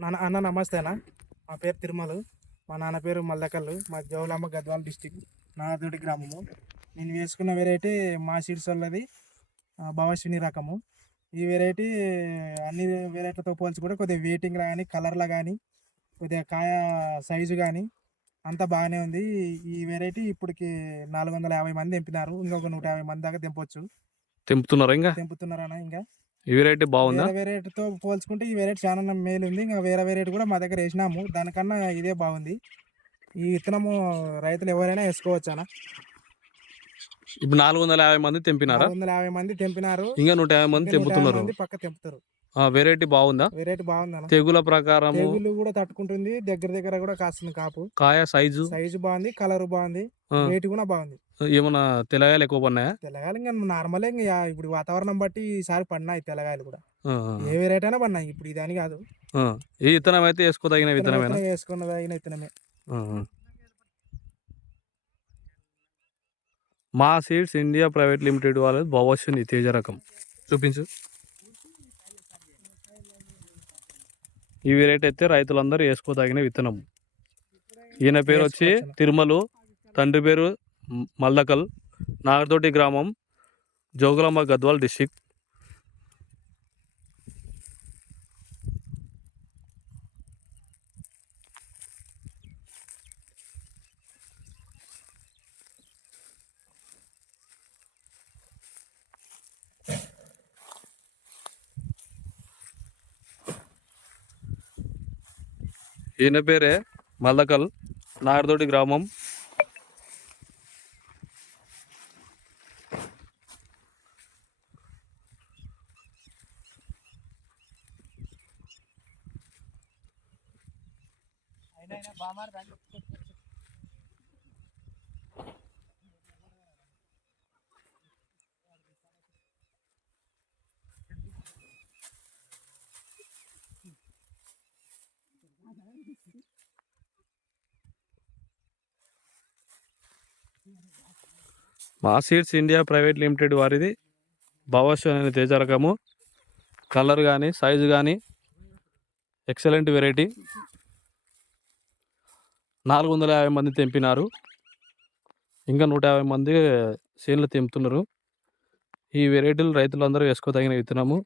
నాన్న అన్న నమస్తే అన్న మా పేరు తిరుమల. మా నాన్న పేరు మల్లకల్లు. మా జౌలమ్మ గద్వాల డిస్టిక్ నాదోటి గ్రామము. నేను వేసుకున్న వెరైటీ మా సీడ్స్ వాళ్ళది భవశ్విని రకము. ఈ వెరైటీ అన్ని వెరైటీలతో పోల్చి కూడా కొద్దిగా వెయిటింగ్లో కానీ కలర్లో కానీ కొద్దిగా కాయ సైజు కానీ అంతా బాగానే ఉంది. ఈ వెరైటీ ఇప్పటికి నాలుగు వందల యాభై మంది తెంపినారు. ఇంకొక నూట యాభై మంది దాకా తెంపొచ్చు. తెంపుతున్నారా ఇంకా? తెంపుతున్నారన్న ఇంకా? ఈ వెరైటీ బాగుందా? వేరే వెరైటీతో పోల్చుకుంటే ఈ వెరైటీ చాలా మేలు ఉంది ఇంకా వేరే వెరైటీ కూడా మా దగ్గర వేసినాము. దానికన్నా ఇదే బాగుంది. ఈ విత్తనము రైతులు ఎవరైనా వేసుకోవచ్చు అన్న ఇప్పుడు నాలుగు వందల యాభై మంది తెంపినారా? వందల యాభై మంది తెంపినారు. ఇంకా నూట యాభై మంది తెంపుతున్నారు. పక్క తెంపుతారు. వెరైటీ బాగుందా? వెరైటీ బాగుంది తెగుల ప్రకారము. తెగులు కూడా తట్టుకుంటుంది. దగ్గర దగ్గర కూడా కాస్తుంది కాపు. కాయ సైజు సైజు బాగుంది కలర్ బాగుంది. రేటు కూడా బాగుంది. ఏమన్నా తెలగాయలు ఎక్కువ పడినాయా? తెల్లగాయలు ఇంకా నార్మల్ ఇంకా ఇప్పుడు వాతావరణం బట్టి ఈసారి పడినాయి తెల్లగాయలు కూడా. ఏ వెరైటీ అయినా పడినాయి ఇప్పుడు ఇది అని కాదు. ఈ విత్తనం అయితే వేసుకోదగిన విత్తనమేనా? విత్తనం వేసుకున్నది అయిన విత్తనమే. మా సీడ్స్ ఇండియా ప్రైవేట్ లిమిటెడ్ వాళ్ళది భవశ్వని తేజ రకం. చూపించు. ఈ వెరైటీ అయితే రైతులందరూ వేసుకోదగిన విత్తనం ఈయన పేరు వచ్చి. తిరుమలు తండ్రి పేరు మల్లకల్ నాగతోటి గ్రామం జోగులాంబ గద్వాల్ డిస్టిక్ ఈయన పేరే మల్లకల్ నాగతోటి గ్రామం. మా సీడ్స్ ఇండియా ప్రైవేట్ లిమిటెడ్ వారిది. భవశ్వ అనే తేజ రకము. కలర్ కానీ సైజు కానీ ఎక్సలెంట్ వెరైటీ. నాలుగు వందల యాభై మంది తెంపినారు. ఇంకా నూట యాభై మంది చేనులు తెంపుతున్నారు. ఈ వెరైటీలు రైతులందరూ వేసుకోదగిన విత్తనము.